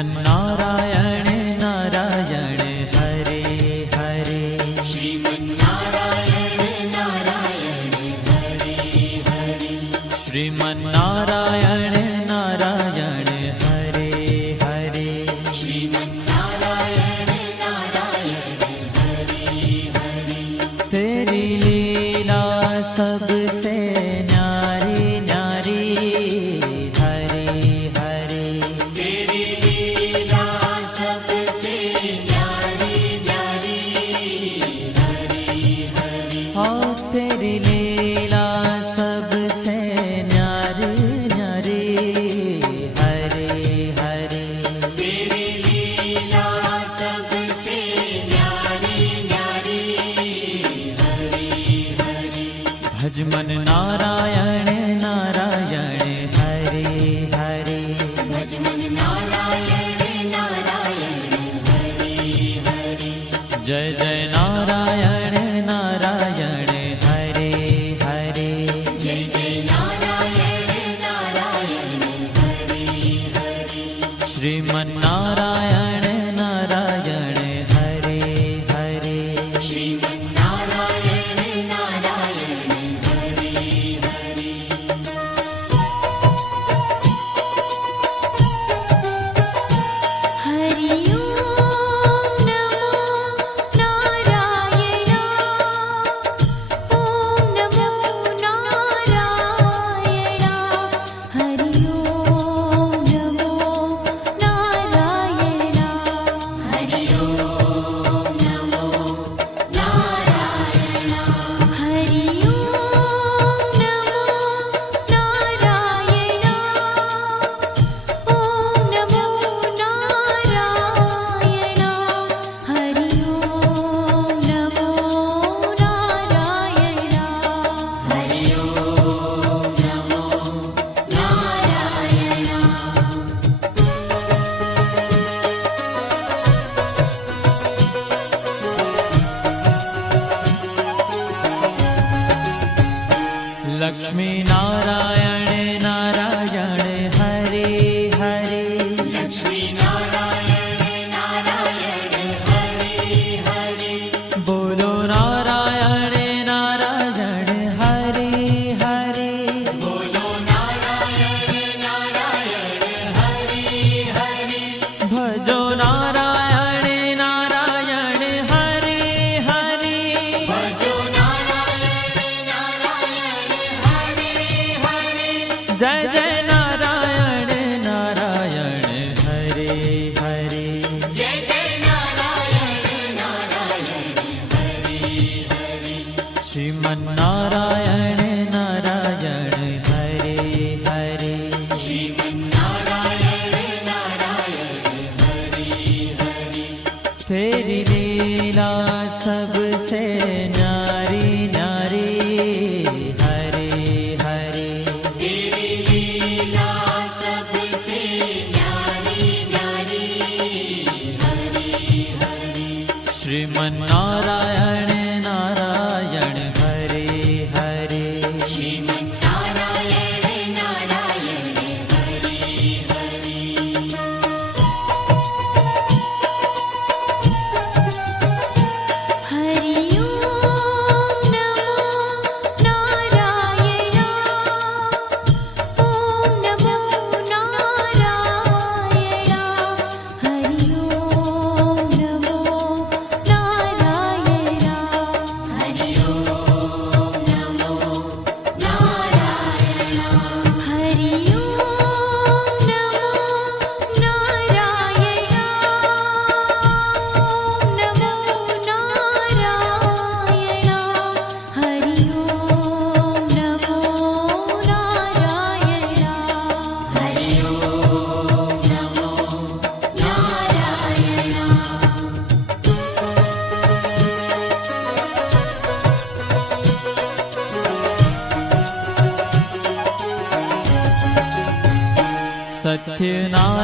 श्रीमन्नारायण नारायण हरे हरे। श्रीमन्नारायण नारायण हरे हरे। श्रीमन्नारायण नारायण हरे हरे। श्रीमन्नारायण नारायण हरे हरे। तेरी लीला सबसे न्यारी न्यारी हरे हरे। तेरी लीला सबसे न्यारी न्यारी हरे हरे। हाँ तेरी लीला सबसे न्यारी न्यारी हरे हरे। तेरी लीला सबसे न्यारी न्यारी हरे हरे। भजमन नारायण नारायण हरे हरे। भजमन नारायण नारायण हरे हरे। जय जय नारायण नारायण हरे हरे। जय जय नारायण नारायण हरे हरे। श्रीमन्नारायण नारायण हरे हरे। श्रीमन्नारायण नारायण हरे हरे। हरि ओम नमो नारायण। ओम नमो नारायण। हरि ओम नमो नारायण। हरि ओम नमो नारायण। हरि ओम नमो नारायण। ओम नमो नारायण। हरि ओम नमो नारायण। हरि ओम नमो नारायण। लक्ष्मी नारायण नारायण हरे हरे। लक्ष्मी नारायण नारायण हरे हरे। बोलो नारायण नारायण हरे हरे। बोलो नारायण नारायण हरे हरे। भजो नारायण नारायण हरे हरे। भजो नारायण नारायण हरे हरे। जय जय नारायण नारायण हरे हरे। जय जय नारायण नारायण हरे हरे। श्रीमन्नारायण नारायण हरे हरे। श्रीमन्नारायण नारायण हरे हरे। तेरी लीला सबसे न्यारी न्यारी हरे हरे। तेरी लीला सबसे न्यारी न्यारी हरे हरे। श्रीमन्नारायण नारायण हरे हरे। श्रीमन्नारायण नारायण हरे हरे। हरि ओम नमो नारायण। ओम नमो नारायण। हरि ओम नमो नारायण। हरि ओम नमो नारायण। हरि ओम नमो नारायण। ओम नमो नारायण। हरि ओम नमो नारायण। हरि ओम नमो नारायण। सत्यनारायण